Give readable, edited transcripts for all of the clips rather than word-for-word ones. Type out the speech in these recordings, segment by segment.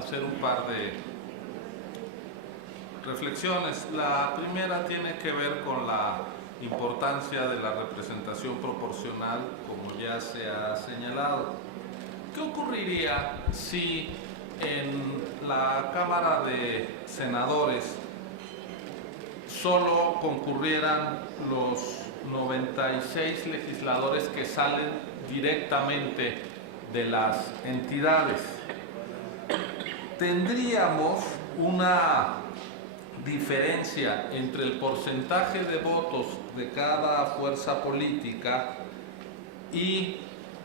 hacer un par de reflexiones. La primera tiene que ver con la importancia de la representación proporcional, como ya se ha señalado. ¿Qué ocurriría si en la Cámara de Senadores solo concurrieran los 96 legisladores que salen directamente de las entidades? Tendríamos una diferencia entre el porcentaje de votos de cada fuerza política y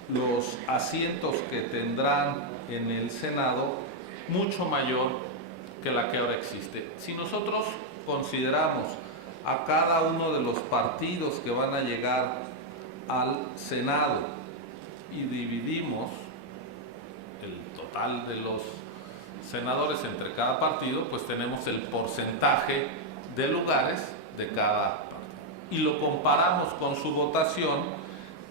los asientos que tendrán en el Senado mucho mayor que la que ahora existe. Si nosotros consideramos a cada uno de los partidos que van a llegar al Senado y dividimos el total de los senadores entre cada partido, pues tenemos el porcentaje de lugares de cada partido. Y lo comparamos con su votación,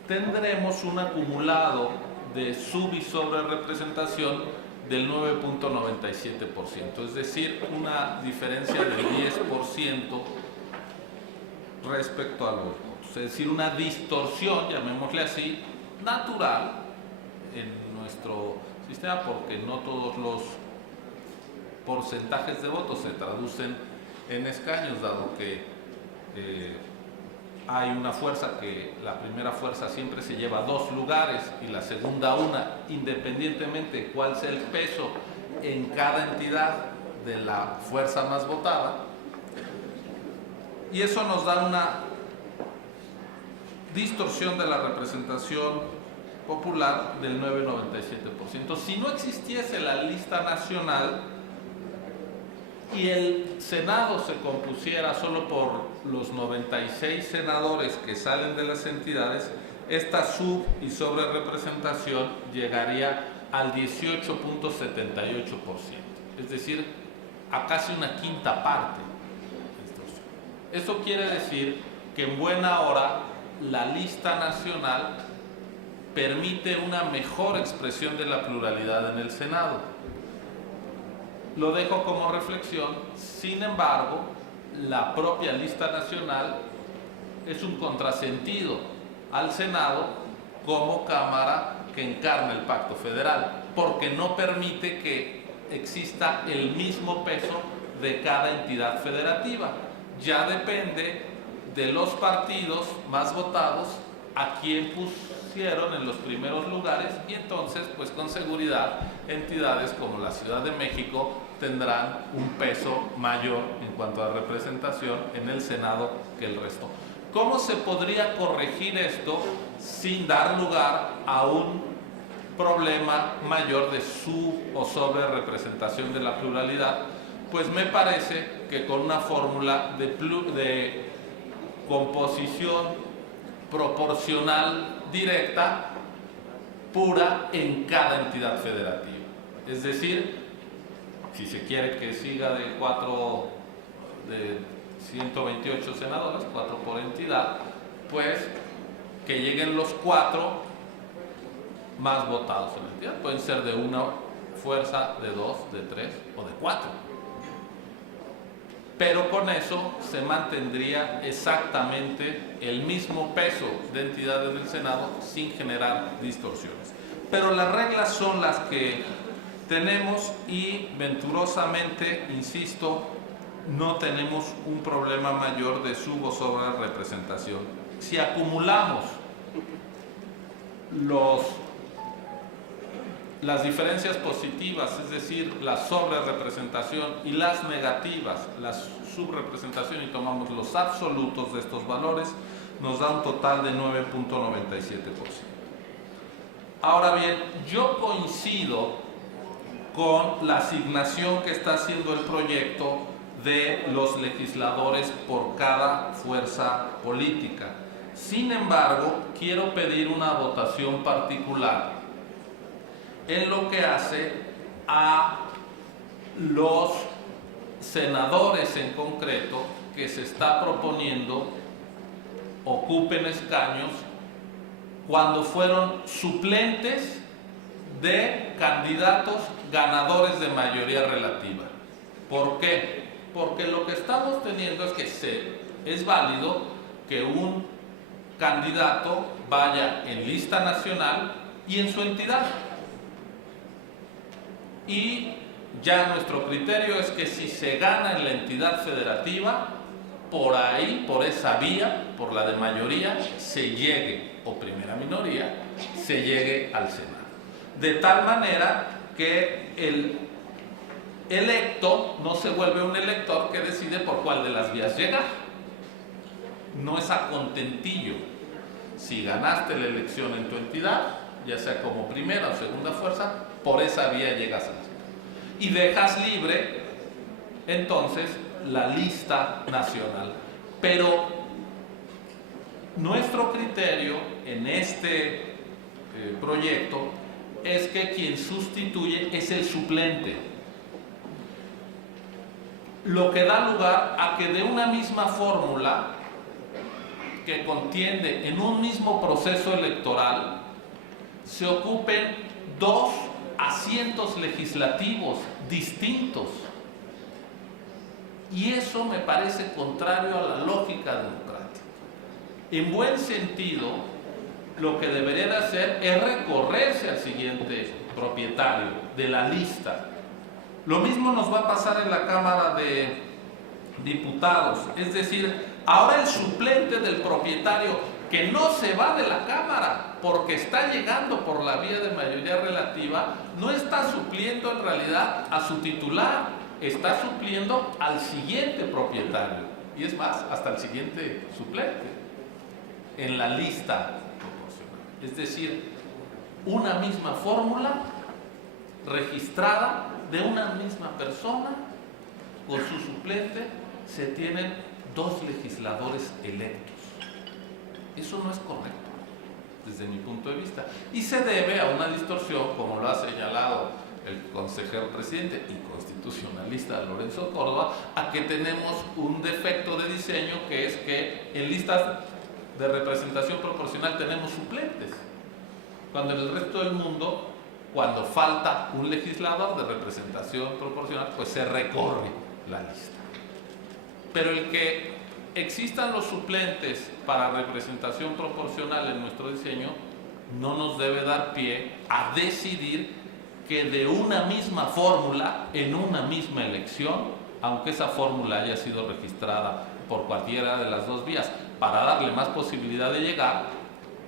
tendremos un acumulado de sub y sobre representación del 9.97%, es decir, una diferencia del 10% respecto a los votos. Es decir, una distorsión, llamémosle así, natural en nuestro sistema, porque no todos los porcentajes de votos se traducen en escaños, dado que hay una fuerza que la primera fuerza siempre se lleva 2 lugares y la segunda una, independientemente de cuál sea el peso en cada entidad de la fuerza más votada, y eso nos da una distorsión de la representación popular del 9.97%. Si no existiese la lista nacional y el Senado se compusiera solo por los 96 senadores que salen de las entidades, esta sub y sobre representación llegaría al 18.78%, es decir, a casi una quinta parte. Eso quiere decir que en buena hora la lista nacional permite una mejor expresión de la pluralidad en el Senado. Lo dejo como reflexión. Sin embargo, la propia lista nacional es un contrasentido al Senado como Cámara que encarna el Pacto Federal, porque no permite que exista el mismo peso de cada entidad federativa. Ya depende de los partidos más votados a quién pusieron en los primeros lugares, y entonces, pues con seguridad, entidades como la Ciudad de México tendrán un peso mayor en cuanto a representación en el Senado que el resto. ¿Cómo se podría corregir esto sin dar lugar a un problema mayor de sub o sobre representación de la pluralidad? Pues me parece que con una fórmula de composición proporcional directa pura en cada entidad federativa. Es decir, si se quiere que siga de 128 senadores, 4 por entidad, pues que lleguen los 4 más votados en la entidad. Pueden ser de una fuerza, de 2, de 3 o de 4. Pero con eso se mantendría exactamente el mismo peso de entidades del Senado sin generar distorsiones. Pero las reglas son las que tenemos y venturosamente, insisto, no tenemos un problema mayor de sub o sobre representación. Si acumulamos las diferencias positivas, es decir, la sobre-representación, y las negativas, la subrepresentación, y tomamos los absolutos de estos valores, nos da un total de 9.97%. Ahora bien, yo coincido con la asignación que está haciendo el proyecto de los legisladores por cada fuerza política. Sin embargo, quiero pedir una votación particular en lo que hace a los senadores en concreto que se está proponiendo ocupen escaños cuando fueron suplentes de candidatos ganadores de mayoría relativa. ¿Por qué? Porque lo que estamos teniendo es que es válido que un candidato vaya en lista nacional y en su entidad. Y ya nuestro criterio es que si se gana en la entidad federativa, por ahí, por esa vía, por la de mayoría, se llegue, o primera minoría, se llegue al Senado. De tal manera que el electo no se vuelve un elector que decide por cuál de las vías llegar. No es a contentillo. Si ganaste la elección en tu entidad, ya sea como primera o segunda fuerza, por esa vía llegas al Senado. Y dejas libre, entonces, la lista nacional. Pero nuestro criterio en este proyecto es que quien sustituye es el suplente, lo que da lugar a que de una misma fórmula que contiende en un mismo proceso electoral se ocupen 2 asientos legislativos distintos. Y eso me parece contrario a la lógica democrática. En buen sentido, lo que debería de hacer es recorrerse al siguiente propietario de la lista. Lo mismo nos va a pasar en la Cámara de Diputados. Es decir, ahora el suplente del propietario, que no se va de la Cámara porque está llegando por la vía de mayoría relativa, no está supliendo en realidad a su titular, está supliendo al siguiente propietario, y es más, hasta el siguiente suplente en la lista proporcional. Es decir, una misma fórmula registrada de una misma persona con su suplente, se tienen 2 legisladores electos. Eso no es correcto desde mi punto de vista, y se debe a una distorsión, como lo ha señalado el consejero presidente y constitucionalista Lorenzo Córdoba, a que tenemos un defecto de diseño, que es que en listas de representación proporcional tenemos suplentes, cuando en el resto del mundo, cuando falta un legislador de representación proporcional, pues se recorre la lista. Pero el que existan los suplentes para representación proporcional en nuestro diseño no nos debe dar pie a decidir que de una misma fórmula, en una misma elección, aunque esa fórmula haya sido registrada por cualquiera de las 2 vías para darle más posibilidad de llegar,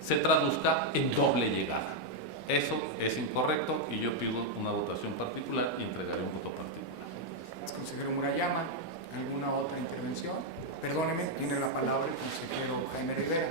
se traduzca en doble llegada. Eso es incorrecto y yo pido una votación particular y entregaré un voto particular. Consejero Murayama, ¿alguna otra intervención? Perdóneme, tiene la palabra el consejero Jaime Rivera.